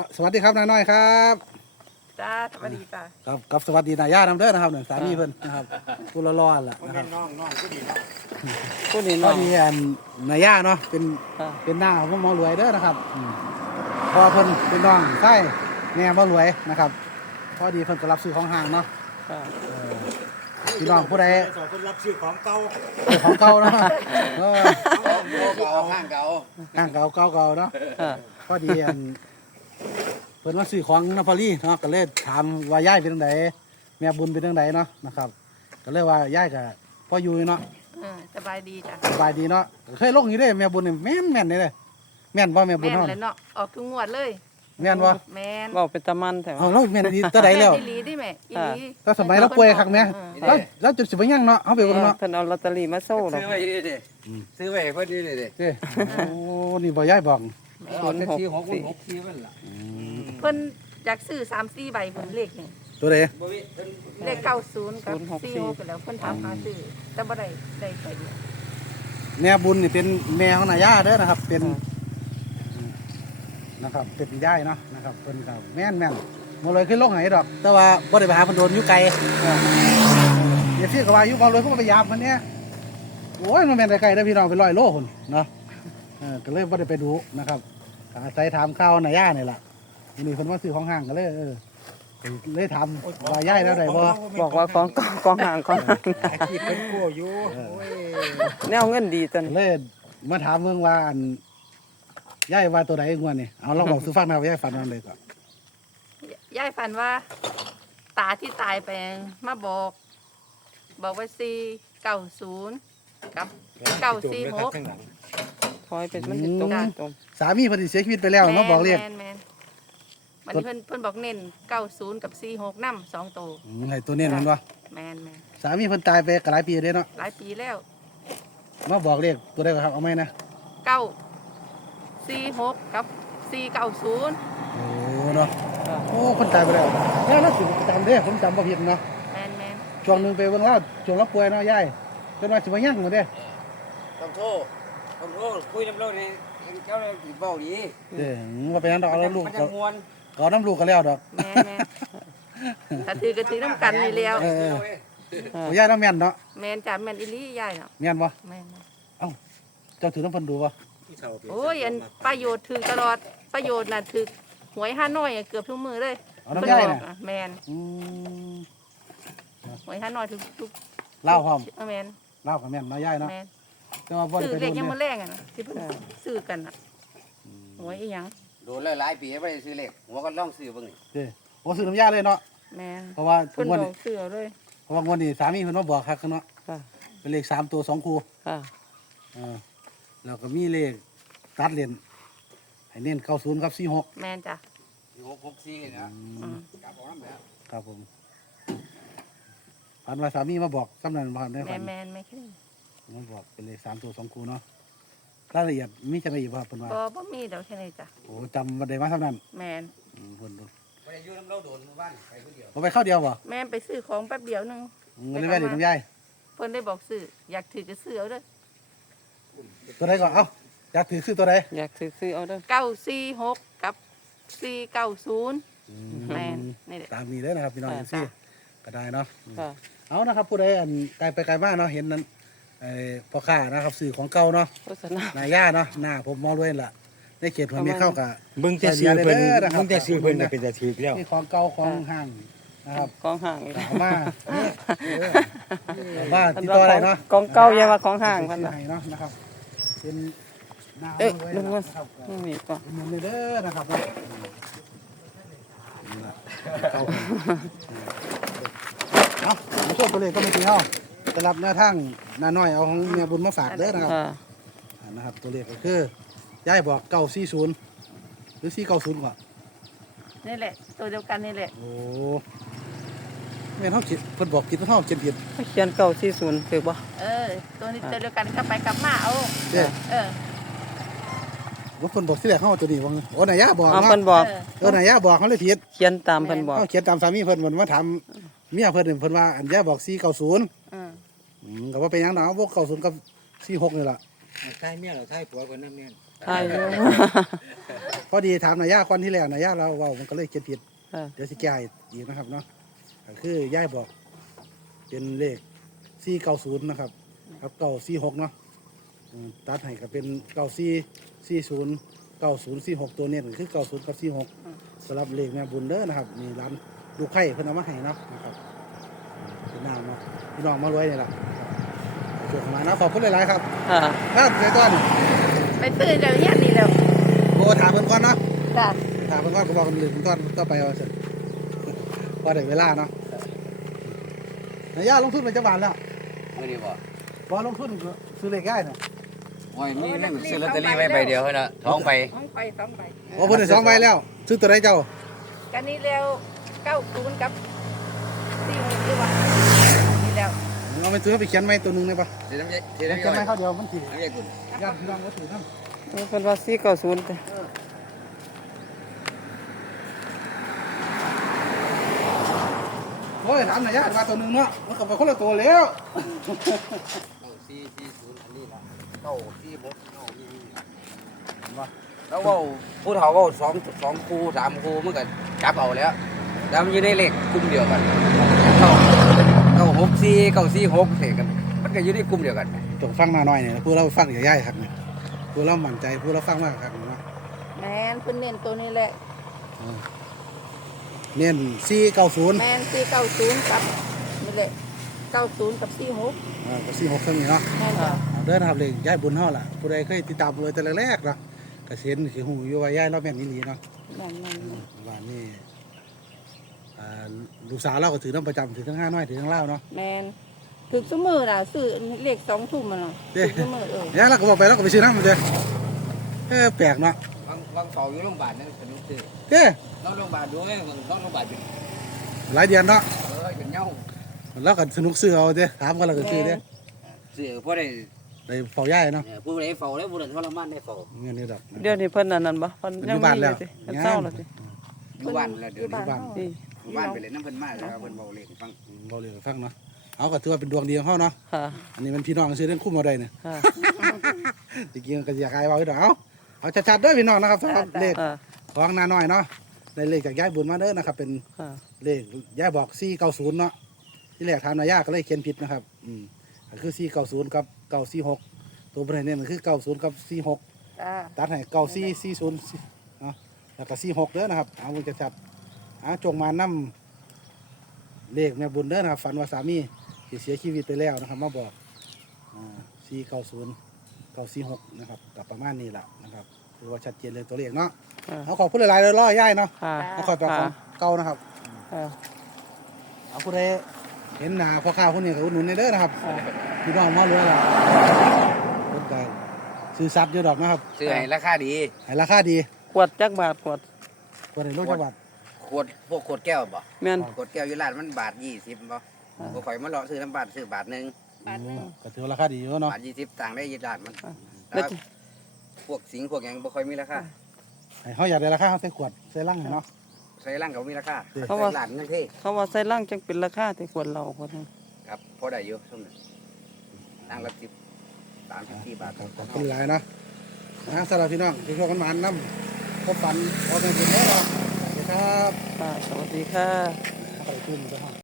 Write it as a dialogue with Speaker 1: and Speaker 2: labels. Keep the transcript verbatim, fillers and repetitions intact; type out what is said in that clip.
Speaker 1: สวัสดีครับนายน้อยครับ
Speaker 2: จ้าสวัสดีจ้า
Speaker 1: ครับกับสวัสดีนายย่าน้ำเด้อนะครับหนึ่งสามีเพิ่นนะครับผู้ละร้อนล่ะนะครับ
Speaker 3: น้องน้องผู้ดีน้อง
Speaker 1: ผู้นี้น้องนี่อันนายย่าเนาะเป็นเป็นหน้าของหมอรวยเด้อนะครับพอเพิ่นเป็นน้องใช่แม่หมอรวยนะครับพอดีเพิ่นก็รับซื้อของห่างเนาะพี่น้องผู้ใด
Speaker 3: สองคนรับซื้อของเก่า
Speaker 1: ของเก่าเนาะเออ
Speaker 3: ห้างเก่า
Speaker 1: ห้างเก่าเก่าเก่าเนาะพอดีอันเพิ่นมาซื้อของนพลีเนาะก็เลยถามว่าย่ายเป็นจังไดแม่บุญเป็นจังไดเนาะนะครับก็เลยว่าย่ายก็พออยู่เนาะ
Speaker 2: สบายดีจ้ะ
Speaker 1: สบายดีเนาะเคยลงอยู่เด้แม่บุญนี่แม่นแม่นนี่เลยแม่นบ่แม่บุญ
Speaker 2: เฮา
Speaker 1: เฮา
Speaker 2: แม่นเลยเนาะออกทุกงวดเลย
Speaker 1: แม่นบ่
Speaker 2: แม่น
Speaker 4: เว้าเป็นตะมันแท้
Speaker 1: เอาเราแม่นดีตะใดแล้ว
Speaker 2: อีหลีดิแม่อีหลี
Speaker 1: ก็สมัยเราป่วยคักแม่แล้วแล้วจุดสิบ่ยังเนาะเฮาไปเบิ่งเนาะ
Speaker 4: เพิ่นเอาลอตเตอรี่มาโซ่หรอ
Speaker 3: ซื้อไว้ดิซื้อไว้เพิ่นนี่ดิ
Speaker 1: เด้โอ้นี่บ่ย่ายบอก
Speaker 3: ศูนย์หกสี่หกสี่มันล่ะ
Speaker 2: เพิ่นอยากซื้อสาม สี่ใบเพิ่นเลขนี่
Speaker 1: ตัวใด
Speaker 2: เลขเก้าศูนย์กับสี่หกไปแล้วเพิ่นถามหาซื้อแต่บ่ได้ได้ไปเดียว
Speaker 1: แม่บุญนี่เป็นแม่ของนายย่าเด้อนะครับเป็นนะครับเป็นย่ายเนาะนะครับเพิ่นก็แม่นแม่นบ่เลยขึ้นลงให้ดอกแต่ว่าบ่ได้ไปหาเพิ่นโดนอยู่ไกลอย่าเสียก็ว่าอยู่บ่เลยเพิ่นไปยามเพิ่นเนี่ยโอ้ยมันแม่นไกลๆเด้อพี่น้องเป็นร้อยโลพุ่นเนาะเออก็เลยบ่ได้ไปดูนะครับอาศัยถามข่าวนายย่านี่ล่ะทีนี้เพิ่นมาซื้อของห้างก็เลยเออเลยถามว่าย่ายแล้วได้บ่
Speaker 4: บอกว่าของกองห่างของห่าง
Speaker 3: คิดเป็นกู้อยู่โอ้ย
Speaker 4: แนวเงินดีจัง
Speaker 1: เลยมาถามเมืองว่าอันย่ายว่าตัวใดงวดนี่เอาลองบอกสู่ฟังนะว่าย่ายฝันว่าเลยก่อน
Speaker 2: ยายฝันว่าตาที่ตายไปมาบอกบอกว่าสี่เก้าศูนย์กับเก้าสี่หก
Speaker 4: ถอยเป็นมันสิตรงตรง
Speaker 1: สามีเพิ่นเสียชีวิตไปแล้วเนาะบอกเรียก
Speaker 2: มันเพิ่นเพิ่นบอกเน้นเก้าศูนย์กับสี่หกนำสองตัว
Speaker 1: อืมให้ตัวเน้นมันบ่
Speaker 2: แม่นแม่น
Speaker 1: สามีเพิ่นตายไปก็หลายปีแล้วเนาะ
Speaker 2: หลายปีแล้ว
Speaker 1: มาบอกเรียกตัวใดก็ครับเอาไหมนะ
Speaker 2: เก้าสี่หกกับสี่เก้าศูนย์
Speaker 1: โอ้เนาะโอ้คนตายไปแล้วแล้วเราสิจำเด้ผมจำบ่ผิดเนาะ
Speaker 2: แม่นแม่น
Speaker 1: ช่วงนึงไปเบิ่งแล้วช่วงเราป่วยเนาะยายจนว่าสิบ่ยังบ่เด้
Speaker 3: ต้องโทษต้องโทษคุยน้ำเราเนี่ยเจ้าเลยเบาดี
Speaker 1: เด้อว่าเป็นนั้นดอกเอาลูกก็ก็น้ำลูกก็แล้วดอก
Speaker 2: แม่แม่ถ้าถือก็ถือน้ำกันนี่แล้ว
Speaker 1: เออยายน้ำแม่นเนาะ
Speaker 2: แม่นจ้ะแม่นอีหลียายเนาะ
Speaker 1: แม่นบ่
Speaker 2: แม่น
Speaker 1: เอ้าเจ้าถือน้ำเพิ่นดูบ่
Speaker 2: โอ้ยอันประโยชน์ถือตลอดประโยชน์น่ะถือหวยห้าน้อยเกือบทุกมื้อเลย
Speaker 1: เอาน้ำยายน่ะ
Speaker 2: แม่น
Speaker 1: อืม
Speaker 2: หวยห้าน้อยทุกทุก
Speaker 1: เล่าพร้อม
Speaker 2: แม่น
Speaker 1: เล่ากับแม่นมายายเนาะ
Speaker 2: แต่ว่าบ่ได้ไปดูซื้อเลขยังมื้อแรกอ่ะนะที่เพิ่นซื้อกันน่ะหวยอีหยัง
Speaker 3: โดนหลายปีบ่ได้ซื้อเลขหัวก็ลองซื้อเบิ่งนี่
Speaker 1: เด้โอ้ซื้อน้ำยาเลยเนาะ
Speaker 2: แม่น
Speaker 1: เพราะว่า
Speaker 2: เพิ่นบอกซื้อเลย
Speaker 1: เพราะว่างวดนี้สามีเพิ่นมาบอกคักเนาะเป็นเลขสามตัวสองคู่
Speaker 4: ค่ะ
Speaker 1: เออแล้วก็มีเลขตัดเหรียญให้เน้นเก้าศูนย์กับสี่หก
Speaker 2: แม่นจ้ะ
Speaker 3: หกหกสี่นะกลับออกนำแล้ว
Speaker 1: ครับผมพันว่าสามีมาบอกกำนันมาได้
Speaker 2: แม่นแม่นไม่ใช่
Speaker 1: มาบอกเป็นเลขสามตัวสองคู่เนาะรายละเอียดมีจังได๋บ่เพิ่นว่า
Speaker 2: บ่บ่มีดอกแค่นี้จ้ะ
Speaker 1: โอ้จำบ่ได้มาเท่านั้น
Speaker 2: แม่น
Speaker 1: อืมเพิ่นบ่
Speaker 3: ได้อยู่นำเราโดนหมู่บ้านไปคนเดียว
Speaker 1: บ่ไปเข้าเดียวบ่
Speaker 2: แม่นไปซื้อของแป๊บเดียวนึง
Speaker 1: เงินเลยแม่ดิน้ำยาย
Speaker 2: เพิ่นได้บอกซื้ออยากถือก็ซื้อเอาเด้อ
Speaker 1: ตัวใดก่อนเอ้าอยากถือซื้อตัวใด
Speaker 4: อยากซื้อเอาเด้อ
Speaker 2: เก้าสี่หกกับสี่เก้าศูนย์แม่นนี่แหละ
Speaker 1: ตามนี้เด้อนะครับพี่น้องจังซี่ก็ได้เนาะ
Speaker 4: ค่ะ
Speaker 1: เอานะครับผู้ใดอันไกลไปไกลมาเนาะเห็นนั้นไอ้พ่อค้านะครับซื้อของเก่าเนาะ
Speaker 4: โฆษณาน
Speaker 1: ายย่าเนาะหน้าผมมอรวยล่ะในเขตหัวเมียเข้ากับ
Speaker 3: เบิ่งแต่ซื้อเพิ่นเบิ่งแต่ซื้อเพิ่นน่ะเป็นแต่ถูกแล้ว
Speaker 1: นี่ของเก่าของห้างนะครับ
Speaker 4: ของห่าง
Speaker 1: เอามาบ้านติดต่อได้เนาะ
Speaker 4: ของเก่าอย่าว่าของห่างเพิ่นน่ะ
Speaker 1: เนาะนะครับเป็นหน้า
Speaker 4: เอ๊ะ
Speaker 1: ลุ
Speaker 4: ลุงว่านี่ก็
Speaker 1: มันเด้อนะครับเอาผมชอบตัวเลขก็ไม่ตีเอาจะรับหน้าทั้งหน้าน้อยเอาของเมียบุญมาฝากเด้อนะครับนะครับตัวเลขก็คือยายบอกเก้าสี่ศูนย์หรือสี่เก้าศูนย์ก่อน
Speaker 2: นี่แหละตัวเดียวกันนี่แหละ
Speaker 1: โอ้แม่นเฮาคิดเพิ่นบอกคิดว่าเฮาเขียนผิด
Speaker 4: เขียนเก้าสี่ศูนย์ถูกบ่
Speaker 2: เออตัวนี้ตัวเดียวกันกลับไปกลับมาเอา
Speaker 1: เด้อ
Speaker 2: เออ
Speaker 1: ว่าเพิ่นบอกที่แรกเฮาตัวนี้ว่าโอ้นายย่าบอกเ
Speaker 4: นาะเพิ่นบอก
Speaker 1: เออนายย่าบอกเฮาเลยผิด
Speaker 4: เขียนตามเพิ่นบอก
Speaker 1: เฮาเขียนตามสามีเพิ่นเพิ่นมาถามเมียเพิ่นเพิ่นว่าอันย่าบอกสี่เก้าศูนย์
Speaker 2: อือ
Speaker 1: อืมก็ว่าเป็นหยังดอกพวกเก้าศูนย์กับสี่หกนี่ล่ะ
Speaker 3: ใช่เมียเหรอใช่ผัวเพิ่นนำแม่น
Speaker 4: ถ่ายอยู่
Speaker 1: พอดีถามนายย่าควันที่แล้วนายย่าเราเว่ามันก็เลยเขียนผิด
Speaker 4: ค่ะ
Speaker 1: เดี๋ยวสิแก้อีกนะครับเนาะก็คือย่ายบอกเป็นเลขสี่เก้าศูนย์นะครับครับเก้าสี่หกเนาะอืมตัดให้ก็เป็นเก้าสี่สี่ศูนย์เก้าศูนย์สี่หกตัวเนี้ก็คือเก้าศูนย์กับสี่หกสำหรับเลขแม่บุญเด้อนะครับมีร้านดูไข่เพิ่นเอามาให้เนาะนะครับเป็นน้ำเนาะพี่น้องมารวยนี่แหละช่วยกันมานะขอบคุณหลายๆครับ
Speaker 4: ค่ะ
Speaker 1: ครับเดี๋ยวก่อน
Speaker 2: ไปซื้อเดี๋ยวนี้นี่แล้ว
Speaker 1: โทรถามเพิ่นก่อนเนาะ
Speaker 2: จ้ะ
Speaker 1: ถามเพิ่นก่อนก็บอกกันเลยเพิ่นก่อนต่อไปเอาเสร็จพอได้เวลาเนาะนายย่าลงทุนไปจังหวัดแล้ว
Speaker 3: ไม่ได้บอก
Speaker 1: พอลงทุนก็ซื้อเลขง่ายนะ
Speaker 3: โอ้ยมีนี่ซื้อลอตเตอรี่ไว้ใบเดียวเท่านั้นท้องไป
Speaker 2: ท้องไปสองใบ
Speaker 1: โอ้เพิ่นได้สองใบแล้ว ซื้อตัวไหนเจ้า
Speaker 2: กันนี้แล้วเก้าศูนย์กับสี่หกดีกว่านี่แล้ว
Speaker 1: เอาไปซื้อไปเขียนไว้ตัวหนึงได้ปะ
Speaker 3: เดี๋ยวน้ำเย็นเดี๋ยว
Speaker 1: เขียน
Speaker 3: น้ำเย็น
Speaker 1: ไว้ข้าวเดียวมันสิ
Speaker 3: น้ำเย็นกุ่น
Speaker 1: ญาติพี่น้องก็ถือนํ
Speaker 4: นี่เพิ่นว่าสี่เก้าศูนย์แต่
Speaker 1: โอ้ยถามหน่อยญาติว่าตัวหนึงเนาะมันก็ไปคนละตัวแล้ว
Speaker 3: เก้าสี่สี่ศูนย์อันนี้ละเก้าสี่หกเก้านี่แล้วว่าผู้เฒ่าก็สองสองครูสามครูมันก็จับเอาแล้วแล้วมันอยู่ในเลขกลุ่มเดียวกันเก้าเก้าหกสี่เก้าสี่หกเสกกันมันก็อยู่ในกลุ่มเดียวกัน
Speaker 1: จงฟังมาหน่อยเนี่ยผู้เราฟังกับย่ายครับเนี่ยผู้เรามั่นใจผู้เราฟังมากครับเนาะ
Speaker 2: แมนเพิ่นเน้นตัวนี้แหละ
Speaker 1: เออเน้นสี่เก้าศูนย์
Speaker 2: แมนสี่เก้าศูนย์กับนี่แหละเก้าศูนย์กับสี่หก
Speaker 1: อ่าก็สี่หกเท่านี้เนาะ
Speaker 2: แมนจ้ะ
Speaker 1: เอาเด้อนะครับเลยย่ายบุญเฮาล่ะผู้ใดเคยติดตามเลยแต่แรกๆเนาะก็เห็นคือหูอยู่ว่าย่ายเราแม่นอีหลีเนาะ
Speaker 2: แมนแมนแม่น
Speaker 1: ว่านี่อ่าลูกสาวเราก็ถือน้ำประจำถือทั้งห้าน้อยถือทั้งเล่าเนาะ
Speaker 2: แมนถึงสมือล่ะซื้อเลขสองทุ่มมันเนาะ
Speaker 1: เด้
Speaker 2: ถึงสมือเออ
Speaker 1: เนี่ยเราก็บอกไปเราก็ไปซื้อน้ำมันเด้อเออแปลกเนาะ
Speaker 3: บางบางเฝ้าอยู่โรงพยาบาลนั่นสนุกซื้อ
Speaker 1: เด้
Speaker 3: นอนโรงพยาบาลดูไงนอนโรงพยาบาลเป็น
Speaker 1: หลายเดือนเนาะ
Speaker 3: เออเป็นเงา
Speaker 1: เราก็สนุกซื้อเอาเด้ถามกันเราก็ซื้อเด้
Speaker 3: ซื้อเพราะได้
Speaker 1: ได้เฝ้าย่ายเนาะ
Speaker 3: ผู้ใดเฝ้าแล้วผู้ใดทรมานได้เฝ้า
Speaker 1: เงินนี่ดอก
Speaker 4: เดี๋ยวนี้เพิ่นอันนั้นบ่เพิ่น
Speaker 1: อ
Speaker 4: ยัง
Speaker 1: ยู่
Speaker 4: มี
Speaker 1: บ้าน
Speaker 4: อ
Speaker 1: แล้ว
Speaker 4: ยู่ติเพิ่นเศร้าแล้วติ
Speaker 3: อยู่บ้านแล้วเดี๋ยวนี้
Speaker 1: บ้าน
Speaker 4: นี่
Speaker 3: อยู่บ้านไปเลยน้ำเพิ่นมาแล้วเพิ่นเบาเลยฟัง
Speaker 1: เราเลยฟังเนาะเอาก็ถือว่าเป็นดวงดีของเขาเนาะ
Speaker 4: ค่ะ
Speaker 1: อันนี้มันพี่น้องซื้อเรื่องคุ้มเอาได้เนี่ย
Speaker 4: ค่ะ
Speaker 1: ตะกี้มันก็อยากอายเบาอยู่ดอกเอาเอาชัดๆเด้อพี่น้องนะครับสำหรับเลข
Speaker 4: ค่ะ
Speaker 1: ของนาน้อยเนาะได้เลขจากย่ายบุญมาเด้อนะครับเป็น
Speaker 4: ค่ะ
Speaker 1: เลขย่าบอกสี่เก้าศูนย์เนาะที่แรกทานนายาก็เลยเขียนผิดนะครับอืมก็คือสี่เก้าศูนย์กับเก้าสี่หกตัวประเด็นเนี่ยมันคือเก้าศูนย์กับสี่หก
Speaker 2: จ้า
Speaker 1: ตัดให้เก้าสี่สี่ศูนย์เนาะแล้วก็สี่หกเด้อนะครับเอาบุญจะชัดเอาจงมานำเลขแม่บุญเด้อนะครับฝันว่าสามีที่เสียชีวิตไปแล้วนะครับมาบอกสี่เก้าศูนย์เก้าสี่หกนะครับกับประมาณนี้แหละนะครับคือว่าชัดเจนเลยตัวเลขเนาะ
Speaker 4: ค่ะ
Speaker 1: เอาขอบคุณหลายๆเลยล่อย่ายเนาะ
Speaker 4: ค่ะ
Speaker 1: เอาขอบคุณของเก่านะครับ
Speaker 4: ค่ะ
Speaker 1: เอาผู้ใดเห็นหนาพ่อข้าวคนนี้ก็อุดหนุนในเด้อนะครับพี่น้องมาเลยล่ะรถก็ซื้อซัดเยอะดอกนะครับ
Speaker 3: ซื้อให้ราคาดี
Speaker 1: ให้ราคาดี
Speaker 4: ขวดจักบาทขวด
Speaker 1: กว่าในรถจังหวัด
Speaker 3: ขวดพวกขวดแก้วบ่
Speaker 4: แม่น
Speaker 3: ขวดแก้วอยู่ร้านมันบาทยี่สิบบ่บ่ข่อยมาเลาะซื้อน้ำบาทซื้อบาทหนึง
Speaker 2: บาทหนึง
Speaker 1: ก็ถือว่าราคาดีอยู่เนาะ
Speaker 3: บาทยี่สิบต่างได้ยี่ร้านมัน
Speaker 4: แล้ว
Speaker 3: แล้วพวกสิงพวกหยังบ่ค่อยมีราคา
Speaker 1: ให้เขาอยากได้ราคาเขาใส่ขวดใส่ลังให้เนาะ
Speaker 3: ใส่ร่างก็มีราคา
Speaker 4: เขาว่า
Speaker 3: ใส่ร้านนั่นเท่
Speaker 4: เขาว่าใส่ล่างจังเป็นราคาแต่ขวดเราขวดนึง
Speaker 3: ครับพอได้อยู่ซุ่มนั้นนั่งละสิบสามสิบสี่บาท
Speaker 1: ครับขอบคุณหลายเนาะนะสำหรับพี่น้องที่ชมกันมาน้ำพบฝันออกเป็นบุญเนาะสวัสดีครับ
Speaker 4: ค่ะสวัสดีค่ะ
Speaker 1: เอาไปขึ้นไปห้อง